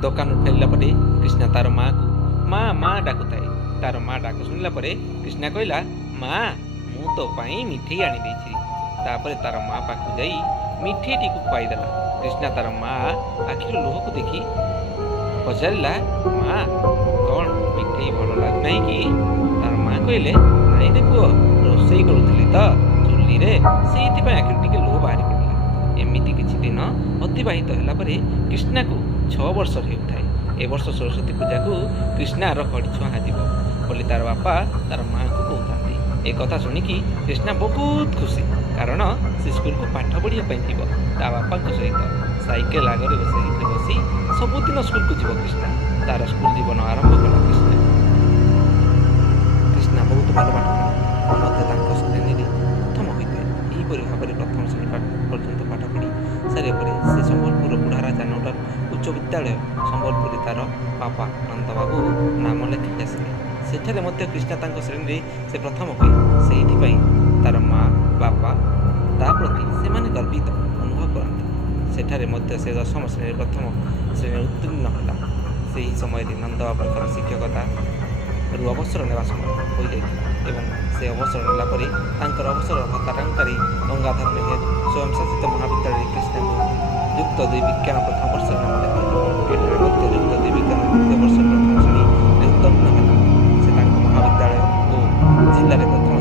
ଦୋକାନରୁ ଫେରିଲା ପରେ କ୍ରିଷ୍ଣା ତାର ମାଆକୁ ମା ମା ଡାକୁଥାଏ। ତାର ମା ଡାକ ଶୁଣିଲା ପରେ କ୍ରିଷ୍ଣା କହିଲା, ମା ମୁଁ ତୋ ପାଇଁ ମିଠେଇ ଆଣିଦେଇଛି। ତାପରେ ତାର ମା ପାଖକୁ ଯାଇ ମିଠେଇଟିକୁ ଖୁଆଇଦେଲା। କ୍ରିଷ୍ଣା ତାର ମା ଆଖିର ଲୁହକୁ ଦେଖି ପଚାରିଲା, ମା କ'ଣ ମିଠେଇ ଭଲ ଲାଗୁନାହିଁ କି? ତାର ମା କହିଲେ, ନାଇଁ ରେ ପୁଅ, ରୋଷେଇ କରୁଥିଲି ତ ଚୁଲିରେ, ସେଇଥିପାଇଁ ଆଖିରୁ ଟିକେ ଲୁହ ବାହାରି ପଡ଼ିଲା। ଏମିତି କିଛି ଦିନ ଅତିବାହିତ ହେଲା ପରେ କ୍ରିଷ୍ଣାକୁ 6 ବର୍ଷର ହେଉଥାଏ। ଏ ବର୍ଷ ସରସ୍ୱତୀ ପୂଜାକୁ କ୍ରିଷ୍ଣାର କଡ଼ିଛୁଆଁ ଯିବ ବୋଲି ତାର ବାପା ତାର ମାଆଙ୍କୁ କହୁଥାନ୍ତି। ଏ କଥା ଶୁଣିକି କ୍ରିଷ୍ଣା ବହୁତ ଖୁସି, କାରଣ ସେ ସ୍କୁଲକୁ ପାଠ ପଢ଼ିବା ପାଇଁ ଯିବ ତା ବାପାଙ୍କ ସହିତ। ସାଇକେଲ ଆଗରେ ବସି ସବୁଦିନ ସ୍କୁଲକୁ ଯିବ କ୍ରିଷ୍ଣା। ତାର ସ୍କୁଲ ଜୀବନ ଆରମ୍ଭ କଲା କ୍ରିଷ୍ଣା। କ୍ରିଷ୍ଣା ବହୁତ ଭଲ ପାଠ ପଢ଼େ ଓ ମଧ୍ୟ ତାଙ୍କ ଶ୍ରେଣୀରେ ପ୍ରଥମ ହୋଇଥାଏ। ଏହିପରି ଭାବରେ ପ୍ରଥମ ଶ୍ରେଣୀ ପର୍ଯ୍ୟନ୍ତ ପାଠ ପଢ଼ି ସାରିବା ପରେ ସେ ସମ୍ବଲପୁର ବୁଢ଼ାରାଜା ନୋଡାଲ ଉଚ୍ଚ ବିଦ୍ୟାଳୟ ସମ୍ବଲପୁରରେ ତାର ବାପା ନନ୍ଦବାବୁ ନାମ ଲେଖାଇ ଆସିଲେ। ସେଠାରେ ମଧ୍ୟ କ୍ରିଷ୍ଣା ତାଙ୍କ ଶ୍ରେଣୀରେ ସେ ପ୍ରଥମ ହୁଏ। ସେଇଥିପାଇଁ ତାର ମା ବାପା ତା ପ୍ରତି ସେମାନେ ଗର୍ବିତ ଅନୁଭବ କରନ୍ତି। ସେଠାରେ ମଧ୍ୟ ସେ 10ମ ଶ୍ରେଣୀରେ ପ୍ରଥମ ଶ୍ରେଣୀରେ ଉତ୍ତୀର୍ଣ୍ଣ ହେଲା। ସେହି ସମୟରେ ନନ୍ଦବାବୁଙ୍କର ଶିକ୍ଷକତାରୁ ଅବସର ନେବା ସମୟ ହୋଇଯାଇଥିଲା ଏବଂ ସେ ଅବସର ନେଲା ପରେ ତାଙ୍କର ଅବସର ଭତ୍ତା ଟଙ୍କାରେ ଗଙ୍ଗାଧର ମେହେର ସ୍ୱୟଂଶାସିତ ମହାବିଦ୍ୟାଳୟରେ କ୍ରିଷ୍ଣାଙ୍କୁ ଯୁକ୍ତ 2 ବିଜ୍ଞାନ ପ୍ରଥମ ବର୍ଷରେ ନାମ ଲେଖାଇଲେ। ଏଠାରେ ମଧ୍ୟ ଯୁକ୍ତ 2 ବିଜ୍ଞାନ ଦ୍ୱିତୀୟ ବର୍ଷରେ ପ୍ରଥମ ଶ୍ରେଣୀରେ ଉତ୍ତୀର୍ଣ୍ଣ ହେଲା। ସେ ତାଙ୍କ ମହାବିଦ୍ୟାଳୟ ଓ ଜିଲ୍ଲାରେ ପ୍ରଥମ